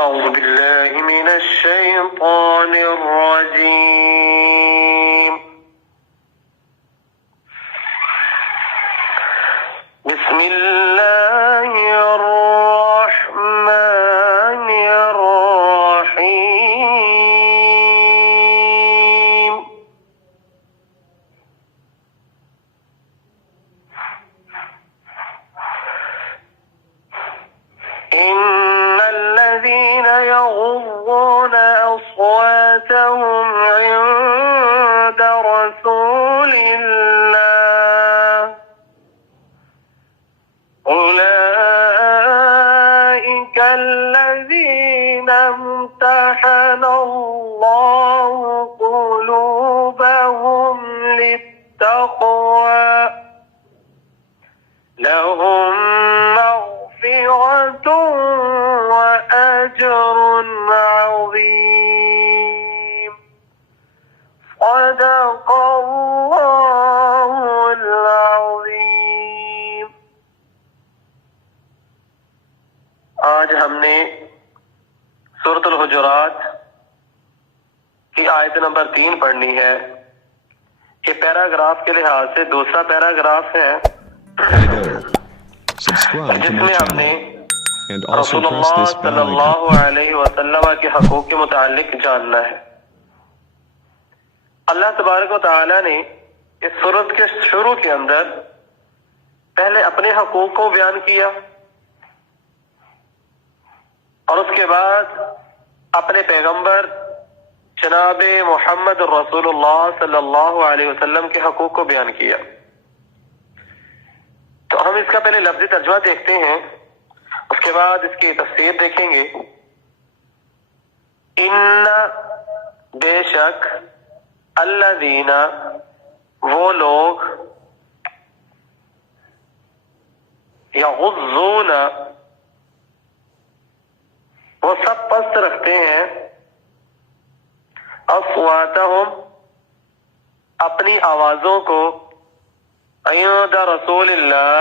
أعوذ بالله من الشيطان الرجيم. بسم الله الرحمن الرحيم. إن الذين يغضون أصواتهم عند رسول الله أولئك الذين امتحن الله قلوبهم للتقوى لهم مغفرة وأجر عظيم. صدق الله العظيم. آج ہم نے سورۃ الحجرات کی آیت نمبر 3 پڑھنی ہے. یہ پیراگراف کے لحاظ سے دوسرا پیراگراف ہے جس میں ہم نے رسول اللہ صلی اللہ علیہ وسلم کے حقوق کے متعلق جاننا ہے. اللہ تبارک و تعالی نے اس سورت کے شروع کے اندر پہلے اپنے حقوق کو بیان کیا اور اس کے بعد اپنے پیغمبر جناب محمد رسول اللہ صلی اللہ علیہ وسلم کے حقوق کو بیان کیا. تو ہم اس کا پہلے لفظی ترجمہ دیکھتے ہیں، اس کے بعد اس کی تفسیر دیکھیں گے. ان بے شک الذین وہ لوگ یغضون وہ سب پست رکھتے ہیں اصواتہم اپنی آوازوں کو عند رسول اللہ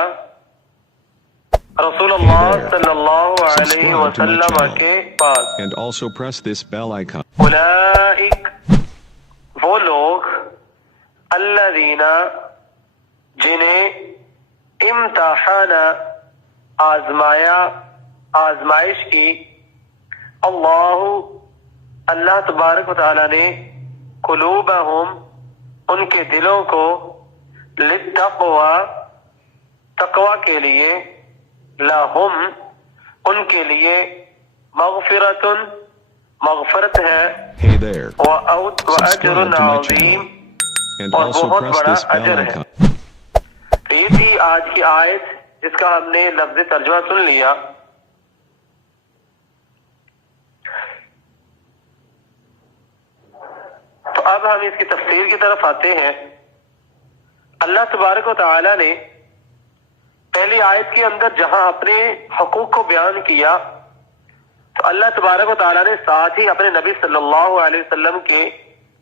رسول اللہ صلی اللہ علیہ وسلم کے پاس. اولئک وہ لوگ الذین جنہیں امتحان آزمایا آزمائش کی اللہ تبارک و تعالی نے قلوبہم ان کے دلوں کو للتقوی تقوی کے لیے لہم ان کے لیے مغفرت مغفرت ہے وَأَجْرٌ عظیم اور بہت بڑا اجر ہے. تو یہ تھی آج کی آیت جس کا ہم نے لفظ ترجمہ سن لیا. تو اب ہم اس کی تفسیر کی طرف آتے ہیں. اللہ تبارک و تعالی نے پہلی آیت کے اندر جہاں اپنے حقوق کو بیان کیا تو اللہ تبارک و تعالی نے ساتھ ہی اپنے نبی صلی اللہ علیہ وسلم کے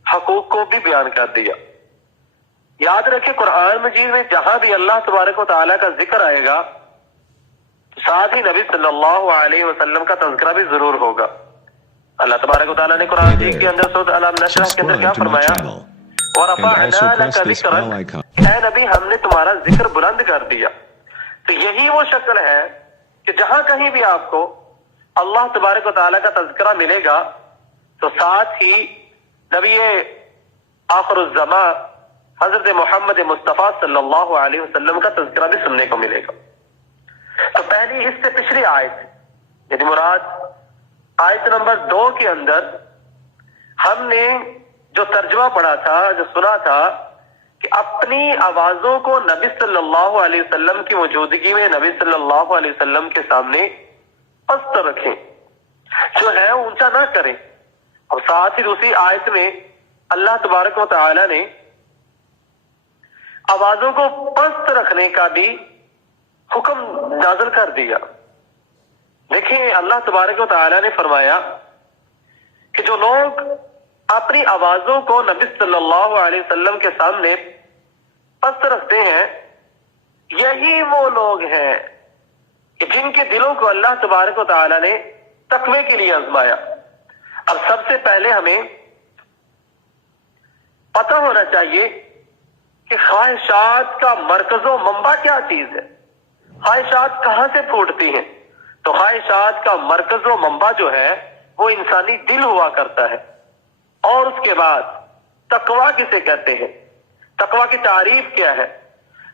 حقوق کو بھی بیان کر دیا. یاد رکھیں قرآن مجید میں جہاں بھی اللہ تبارک و تعالی کا ذکر آئے گا تو ساتھ ہی نبی صلی اللہ علیہ وسلم کا تذکرہ بھی ضرور ہوگا. اللہ تبارک و تعالی نے قرآن مجید کے اندر سورۃ الم نشرح کے اندر کیا فرمایا؟ وَرَفَعْنَا لَكَ ذِكْرَكَ اے نبی ہم نے تمہارا ذکر بلند کر دیا. تو یہی وہ شکل ہے کہ جہاں کہیں بھی آپ کو اللہ تبارک و تعالی کا تذکرہ ملے گا تو ساتھ ہی نبی آخر الزمان حضرت محمد مصطفیٰ صلی اللہ علیہ وسلم کا تذکرہ بھی سننے کو ملے گا. تو پہلی اس سے پچھلی آیت یعنی مراد آیت نمبر 2 کے اندر ہم نے جو ترجمہ پڑھا تھا جو سنا تھا کہ اپنی آوازوں کو نبی صلی اللہ علیہ وسلم کی موجودگی میں نبی صلی اللہ علیہ وسلم کے سامنے پست رکھیں، جو ہے اونچا نہ کریں. اور ساتھ ہی دوسری آیت میں اللہ تبارک و تعالی نے آوازوں کو پست رکھنے کا بھی حکم نازل کر دیا. دیکھیں اللہ تبارک و تعالی نے فرمایا کہ جو لوگ اپنی آوازوں کو نبی صلی اللہ علیہ وسلم کے سامنے پست رکھتے ہیں یہی وہ لوگ ہیں کہ جن کے دلوں کو اللہ تبارک و تعالی نے تقوی کے لیے آزمایا۔ اب سب سے پہلے ہمیں پتہ ہونا چاہیے کہ خواہشات کا مرکز و منبع کیا چیز ہے، خواہشات کہاں سے پھوٹتی ہیں؟ تو خواہشات کا مرکز و منبع جو ہے وہ انسانی دل ہوا کرتا ہے۔ اور اس کے بعد تقوی کسے کہتے ہیں، تقوی کی تعریف کیا ہے؟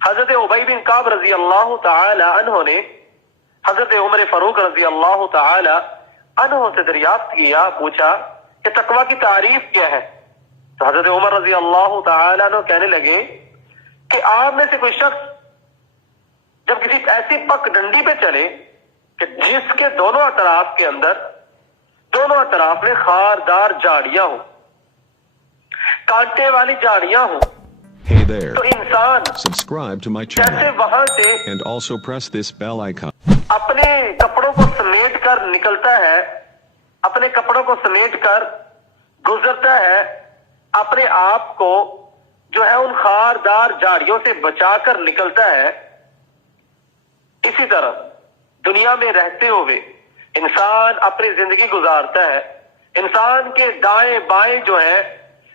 حضرت ابی بن کعب رضی اللہ تعالی عنہ نے حضرت عمر فاروق رضی اللہ تعالی عنہ سے دریافت کیا، پوچھا کہ تقوی کی تعریف کیا ہے؟ تو حضرت عمر رضی اللہ تعالی عنہ کہنے لگے کہ آپ میں سے کوئی شخص جب کسی ایسی پک ڈنڈی پہ چلے کہ جس کے دونوں اطراف کے اندر، دونوں اطراف میں خاردار جھاڑیاں ہوں، کانٹے والی جھاڑیاں ہوں، Hey there. تو انسان Subscribe to my جیسے channel وہاں سے and also press this bell icon. اپنے کپڑوں کو سمیٹ کر نکلتا ہے، اپنے کپڑوں کو سمیٹ کر گزرتا ہے، اپنے آپ کو جو ہے ان خاردار جھاڑیوں سے بچا کر نکلتا ہے، اسی طرح دنیا میں رہتے ہوئے انسان اپنی زندگی گزارتا ہے۔ انسان کے دائیں بائیں جو ہے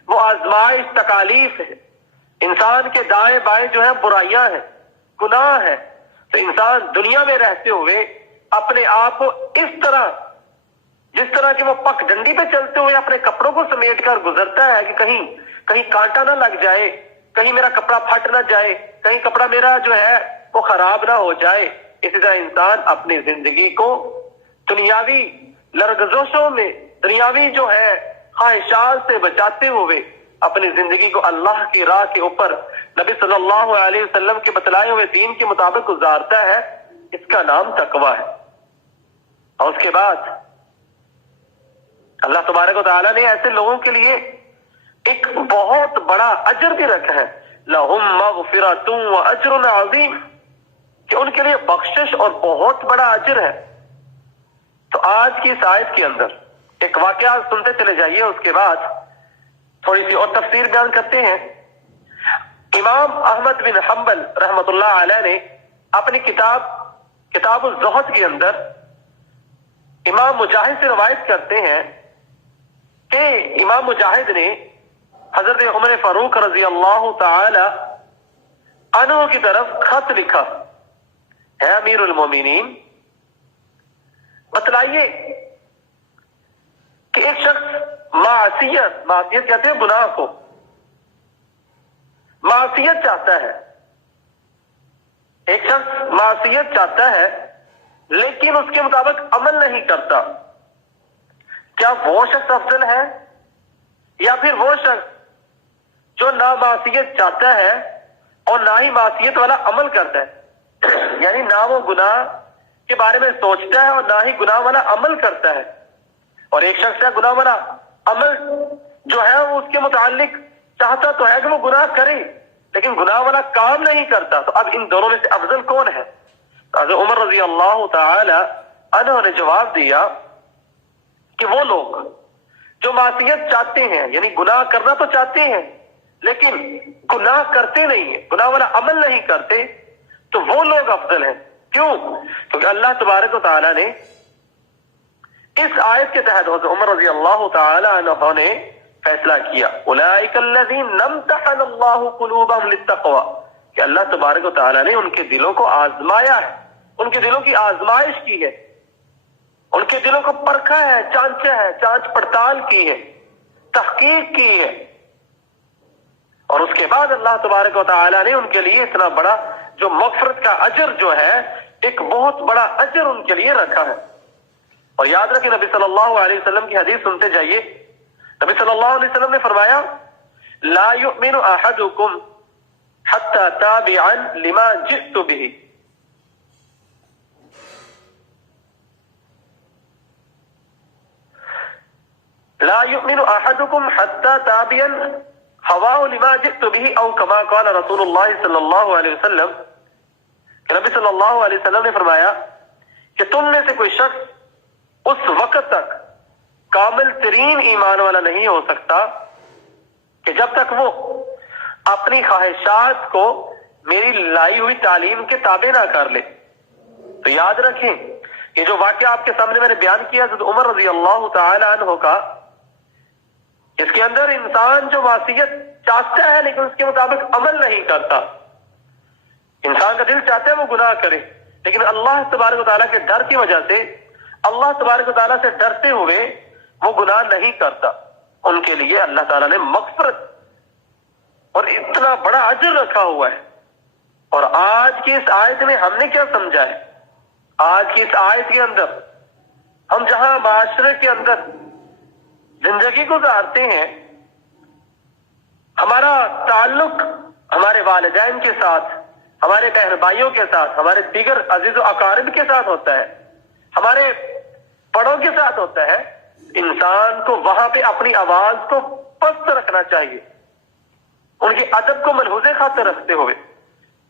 وہ آزمائش، تکالیف ہے، انسان کے دائیں بائیں جو ہے برائیاں ہیں، گناہ ہے۔ تو انسان دنیا میں رہتے ہوئے اپنے آپ کو اس طرح، جس طرح کہ وہ پک ڈنڈی پہ چلتے ہوئے اپنے کپڑوں کو سمیٹ کر گزرتا ہے کہ کہیں کانٹا نہ لگ جائے، کہیں میرا کپڑا پھٹ نہ جائے، کہیں کپڑا میرا جو ہے وہ خراب نہ ہو جائے، اسی طرح انسان اپنی زندگی کو دنیاوی لرزشوں میں، دنیاوی جو ہے خواہشات سے بچاتے ہوئے اپنی زندگی کو اللہ کی راہ کے اوپر نبی صلی اللہ علیہ وسلم کے بتلائے ہوئے دین کے مطابق گزارتا ہے۔ اس کا نام تقوی ہے۔ اور اس کے بعد اللہ تبارک و تعالیٰ نے ایسے لوگوں کے لیے ایک بہت بڑا اجر بھی رکھا ہے، لَهُمْ مَغْفِرَةٌ وَأَجْرٌ عَظِيمٌ، کہ ان کے لیے بخشش اور بہت بڑا اجر ہے۔ تو آج کی اس آیت کے اندر ایک واقعہ سنتے چلے جائیے، اس کے بعد تھوڑی سی اور تفسیر بیان کرتے ہیں۔ امام احمد بن حنبل رحمۃ اللہ علیہ نے اپنی کتاب الزہد کے اندر امام مجاہد سے روایت کرتے ہیں کہ امام مجاہد نے حضرت عمر فاروق رضی اللہ تعالی عنہ کی طرف خط لکھا، ہے امیر المومنین، بتلائیے کہ ایک شخص معصیت کہتے ہیں گناہ کو، معصیت چاہتا ہے، ایک شخص معصیت چاہتا ہے لیکن اس کے مطابق عمل نہیں کرتا، کیا وہ شخص افضل ہے یا پھر وہ شخص جو نہ معصیت چاہتا ہے اور نہ ہی معصیت والا عمل کرتا ہے؟ یعنی نہ وہ گناہ کے بارے میں سوچتا ہے اور نہ ہی گناہ والا عمل کرتا ہے، اور ایک شخص ہے گناہ والا عمل جو ہے وہ اس کے متعلق چاہتا تو ہے کہ وہ گناہ کرے لیکن گناہ والا کام نہیں کرتا۔ تو اب ان دونوں میں سے افضل کون ہے؟ حضرت عمر رضی اللہ تعالی عنہ نے جواب دیا کہ وہ لوگ جو معصیت چاہتے ہیں، یعنی گناہ کرنا تو چاہتے ہیں لیکن گناہ کرتے نہیں ہیں، گناہ والا عمل نہیں کرتے، تو وہ لوگ افضل ہیں۔ کیوں؟ کیونکہ اللہ تبارک و تعالی نے اس آیت کے تحت حضرت عمر رضی اللہ تعالی عنہ نے فیصلہ کیا، اولئک الذین امتحن اللہ قلوبہم للتقوی، کہ اللہ تبارک و تعالی نے ان کے دلوں کو آزمایا ہے، ان کے دلوں کی آزمائش کی ہے، ان کے دلوں کو پرکھا ہے، چانچا ہے، چانچ پڑتال کی ہے، تحقیق کی ہے، اور اس کے بعد اللہ تبارک و تعالی نے ان کے لیے اتنا بڑا جو مغفرت کا اجر جو ہے، ایک بہت بڑا اجر ان کے لیے رکھا ہے۔ اور یاد رکھیں نبی صلی اللہ علیہ وسلم کی حدیث سنتے جائیے، نبی صلی اللہ علیہ وسلم نے فرمایا، لا یؤمن احدکم حتی تابعا لما جئت به، لا یؤمن احدکم حتی تابعا ہواہ لما جئت به او کما قال رسول اللہ صلی اللہ علیہ وسلم، کہ نبی صلی اللہ علیہ وسلم نے فرمایا کہ تم میں سے کوئی شخص اس وقت تک کامل ترین ایمان والا نہیں ہو سکتا کہ جب تک وہ اپنی خواہشات کو میری لائی ہوئی تعلیم کے تابع نہ کر لے۔ تو یاد رکھیں یہ جو واقعہ آپ کے سامنے میں نے بیان کیا حضرت عمر رضی اللہ تعالی عنہ کا، اس کے اندر انسان جو معصیت چاہتا ہے لیکن اس کے مطابق عمل نہیں کرتا، انسان کا دل چاہتا ہے وہ گناہ کرے، لیکن اللہ تبارک و تعالیٰ کے ڈر کی وجہ سے، اللہ تبارک و تعالیٰ سے ڈرتے ہوئے وہ گناہ نہیں کرتا، ان کے لیے اللہ تعالیٰ نے مغفرت اور اتنا بڑا اجر رکھا ہوا ہے۔ اور آج کی اس آیت میں ہم نے کیا سمجھا ہے؟ آج کی اس آیت کے اندر ہم جہاں معاشرے کے اندر زندگی گزارتے ہیں، ہمارا تعلق ہمارے والدین کے ساتھ، ہمارے بہن بھائیوں کے ساتھ، ہمارے دیگر عزیز و اقارب کے ساتھ ہوتا ہے، ہمارے بڑوں کے ساتھ ہوتا ہے، انسان کو وہاں پہ اپنی آواز کو پست رکھنا چاہیے، ان کے ادب کو ملحوظ خاطر رکھتے ہوئے،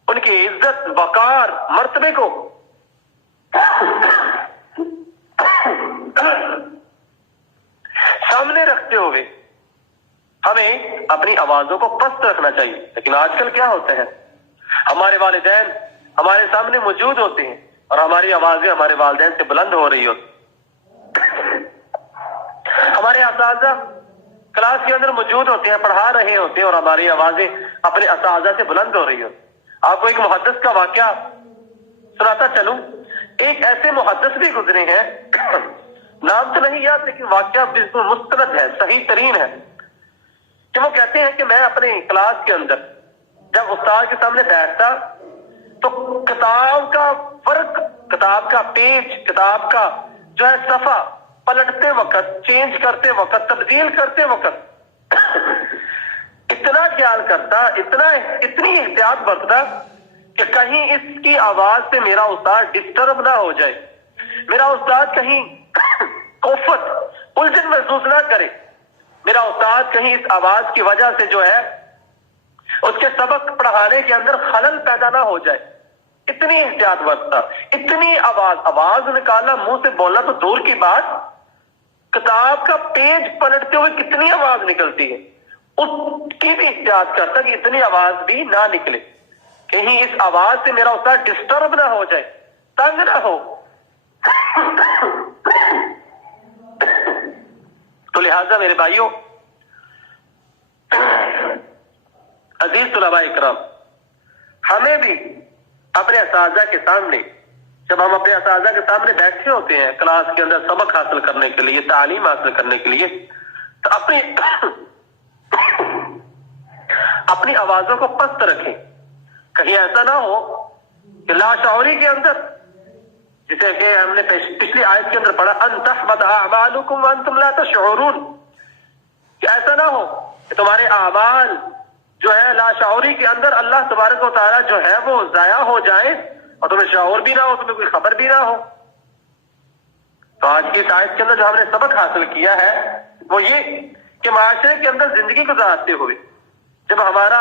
ان کی عزت، وقار، مرتبے کو سامنے رکھتے ہوئے ہمیں اپنی آوازوں کو پست رکھنا چاہیے۔ لیکن آج کل کیا ہوتا ہے، ہمارے والدین ہمارے سامنے موجود ہوتے ہیں اور ہماری آوازیں ہمارے والدین سے بلند ہو رہی ہوتی، ہمارے اساتذہ کلاس کے اندر موجود ہوتے ہیں، پڑھا رہے ہوتے ہیں اور ہماری آوازیں اپنے اساتذہ سے بلند ہو رہی ہوتی۔ آپ کو ایک محدث کا واقعہ سناتا چلوں، ایک ایسے محدث بھی گزرے ہیں، نام تو نہیں یاد لیکن واقعہ بالکل مستند ہے، صحیح ترین ہے، کہ وہ کہتے ہیں کہ میں اپنے کلاس کے اندر جب استاد کے سامنے بیٹھتا تو کتاب کا فرق، کتاب کا پیج، کتاب کا جو ہے صفحہ پلٹتے وقت، چینج کرتے وقت، تبدیل کرتے وقت اتنا خیال کرتا، اتنی احتیاط برتتا کہ کہیں اس کی آواز سے میرا استاد ڈسٹرب نہ ہو جائے، میرا استاد کہیں کوفت، الجھن محسوس نہ کرے، میرا استاد کہیں اس آواز کی وجہ سے جو ہے اس کے سبق پڑھانے کے اندر خلل پیدا نہ ہو جائے، اتنی احتیاط برتتا، اتنی آواز نکالنا، منہ سے بولنا تو دور کی بات، کتاب کا پیج پلٹتے ہوئے کتنی آواز نکلتی ہے، اس کی بھی احتیاط کرتا کہ اتنی آواز بھی نہ نکلے، کہیں اس آواز سے میرا استاد ڈسٹرب نہ ہو جائے، تنگ نہ ہو۔ تو لہذا میرے بھائیوں، عزیز طلباء اکرام، ہمیں بھی اپنے اساتذہ کے سامنے، جب ہم اپنے اساتذہ کے سامنے بیٹھے ہوتے ہیں کلاس کے اندر سبق حاصل کرنے کے لیے، تعلیم حاصل کرنے کے لیے، تو اپنی آوازوں کو پست رکھیں، کہیں ایسا نہ ہو کہ لاشعوری کے اندر، جسے کہ ہم نے پچھلی آیت کے اندر پڑھا، ان تحبط اعمالکم وانتم لا تشعرون، کہ ایسا نہ ہو کہ تمہارے اعمال جو ہے لاشعوری کے اندر اللہ تبارک و تعالیٰ جو ہے وہ ضائع ہو جائے اور تمہیں شعور بھی نہ ہو، تمہیں کوئی خبر بھی نہ ہو۔ تو آج کی اس آیت کے اندر جو ہم نے سبق حاصل کیا ہے وہ یہ کہ معاشرے کے اندر زندگی گزارتے ہوئے جب ہمارا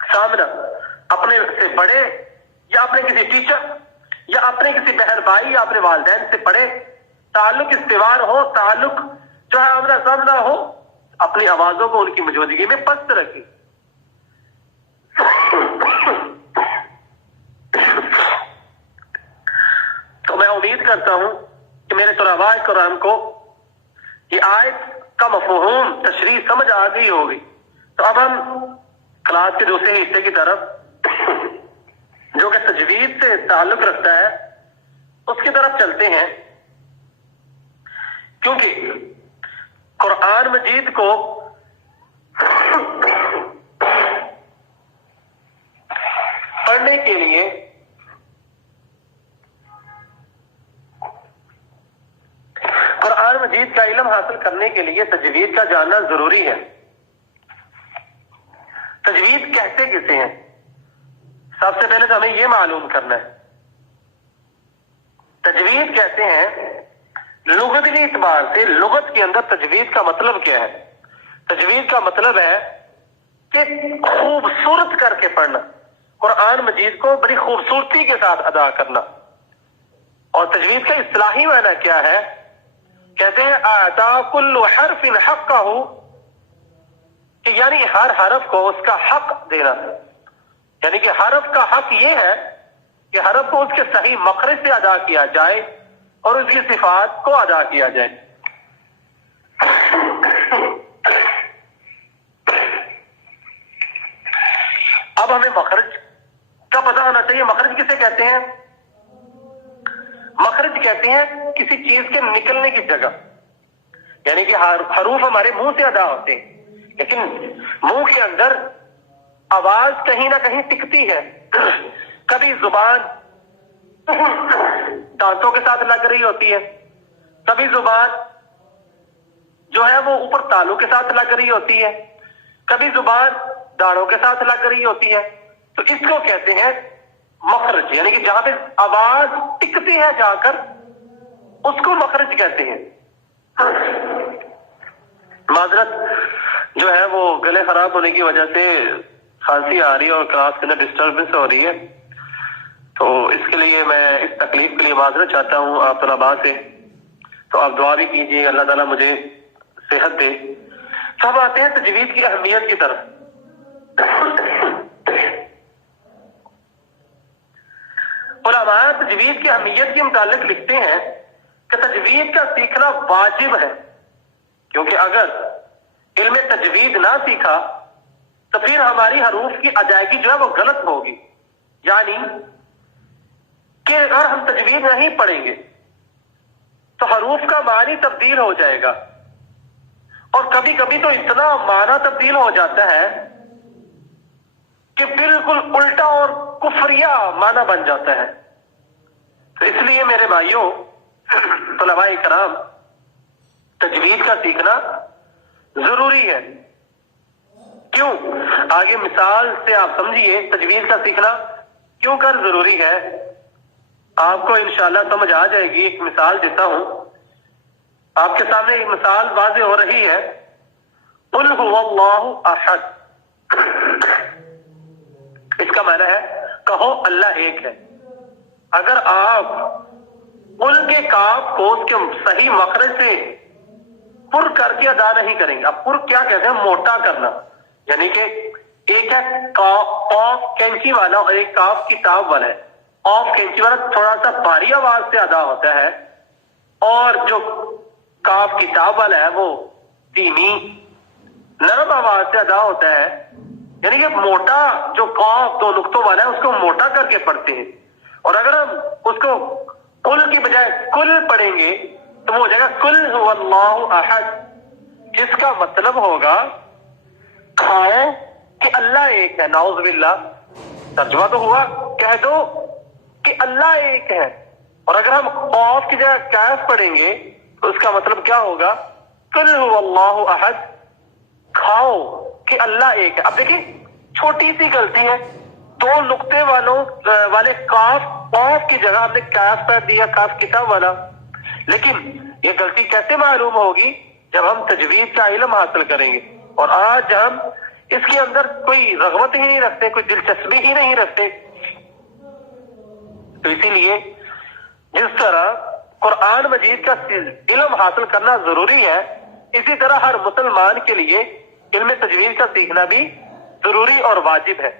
سامنا اپنے سے بڑے یا اپنے کسی ٹیچر یا اپنے کسی بہن بھائی یا اپنے والدین سے بڑے تعلق استوار ہو، تعلق جو ہے آمنا سامنا ہو، اپنی آوازوں کو ان کی موجودگی میں پست رکھیں۔ تو میں امید کرتا ہوں کہ میرے طلباء کرام کو یہ آیت کا مفہوم، تشریح سمجھ آ گئی ہوگی۔ تو اب ہم کلاس کے دوسرے حصے کی طرف جو کہ تجوید سے تعلق رکھتا ہے اس کی طرف چلتے ہیں، کیونکہ قرآن مجید کو پڑھنے کے لیے قرآن مجید کا علم حاصل کرنے کے لیے تجوید کا جاننا ضروری ہے۔ تجوید کہتے کسے ہیں؟ سب سے پہلے تو ہمیں یہ معلوم کرنا ہے، تجوید کہتے ہیں لغوی اعتبار سے، لغت کے اندر تجوید کا مطلب کیا ہے؟ تجوید کا مطلب ہے کہ خوبصورت کر کے پڑھنا، قرآن مجید کو بڑی خوبصورتی کے ساتھ ادا کرنا۔ اور تجوید کا اصطلاحی معنی کیا ہے؟ کہتے ہیں اعطا کل حرف حقہ، کہ یعنی ہر حرف کو اس کا حق دینا، یعنی کہ حرف کا حق یہ ہے کہ حرف کو اس کے صحیح مخرج سے ادا کیا جائے اور اس کی صفات کو ادا کیا جائے. اب ہمیں مخرج کا پتہ ہونا چاہیے. مخرج کسے کہتے ہیں؟ مخرج کہتے ہیں کسی چیز کے نکلنے کی جگہ. یعنی کہ حروف ہمارے منہ سے ادا ہوتے ہیں لیکن منہ کے اندر آواز کہیں نہ کہیں ٹکتی ہے. کبھی زبان دانتوں کے ساتھ لگ رہی ہوتی ہے, کبھی زبان جو ہے وہ اوپر تالوں کے ساتھ لگ رہی ہوتی ہے, کبھی زبان داڑوں کے ساتھ لگ رہی ہوتی ہے. تو اس کو کہتے ہیں مخرج, یعنی کہ جہاں پہ آواز ٹکتی ہے جا کر اس کو مخرج کہتے ہیں. معذرت جو ہے وہ گلے خراب ہونے کی وجہ سے کھانسی آ رہی ہے اور کلاس کے اندر ڈسٹربنس ہو رہی ہے, تو اس کے لیے میں اس تکلیف کے لیے معذرت چاہتا ہوں آپ طلباء سے. تو آپ دعا بھی کیجیے اللہ تعالیٰ مجھے صحت دے. تو ہم آتے ہیں تجوید کی اہمیت کی طرف. علماء تجوید کی اہمیت کے متعلق لکھتے ہیں کہ تجوید کا سیکھنا واجب ہے, کیونکہ اگر علم تجوید نہ سیکھا تو پھر ہماری حروف کی ادائیگی جو ہے وہ غلط ہوگی. یعنی کہ اگر ہم تجوید نہیں پڑھیں گے تو حروف کا معنی تبدیل ہو جائے گا, اور کبھی کبھی تو اتنا معنی تبدیل ہو جاتا ہے کہ بالکل الٹا اور کفریہ معنی بن جاتا ہے. تو اس لیے میرے بھائیوں طلباء کرام تجوید کا سیکھنا ضروری ہے. کیوں؟ آگے مثال سے آپ سمجھیے تجوید کا سیکھنا کیوں کر ضروری ہے. آپ کو انشاءاللہ سمجھ آ جائے گی. ایک مثال دیتا ہوں آپ کے سامنے. ایک مثال واضح ہو رہی ہے. قل هو اللہ احد, اس کا معنی ہے کہو اللہ ایک ہے. اگر آپ قل کے کاف کو اس کے صحیح مخرج سے پر کر کے ادا نہیں کریں گے. اب پر کیا کہتے ہیں؟ موٹا کرنا. یعنی کہ ایک ہے قاف کینچی والا اور ایک کاف کتاب والا ہے. قاف کینچی والا تھوڑا سا بھاری آواز سے ادا ہوتا ہے اور جو کاف کتاب والا ہے وہ دھیمی نرم آواز سے ادا ہوتا ہے. یعنی کہ موٹا جو قاف دو نقطوں والا ہے اس کو موٹا کر کے پڑھتے ہیں, اور اگر ہم اس کو کل کی بجائے کل پڑھیں گے تو وہ ہو جائے گا کل هو اللہ احد, جس کا مطلب ہوگا کھاؤ کہ اللہ ایک ہے. نعوذ باللہ. ترجمہ تو ہوا, کہہ دو کہ اللہ ایک ہے. اور اگر ہم قاف کی جگہ کاف پڑھیں گے تو اس کا مطلب کیا ہوگا؟ کل هو اللہ احد, کھاؤ کہ اللہ ایک ہے. اب دیکھیں چھوٹی سی غلطی ہے, دو نقطے والے قاف کی جگہ ہم نے کاف پڑھ دیا, کاف کتاب والا. لیکن یہ غلطی کیسے معلوم ہوگی؟ جب ہم تجوید کا علم حاصل کریں گے. اور آج ہم اس کے اندر کوئی رغبت ہی نہیں رکھتے, کوئی دلچسپی ہی نہیں رکھتے. تو اسی لیے جس طرح قرآن مجید کا علم حاصل کرنا ضروری ہے, اسی طرح ہر مسلمان کے لیے علم تجوید کا سیکھنا بھی ضروری اور واجب ہے.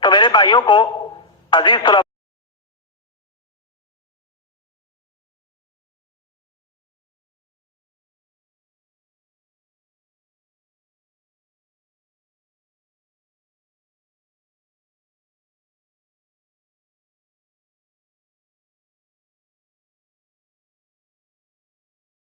تو میرے بھائیوں کو عزیز طلباء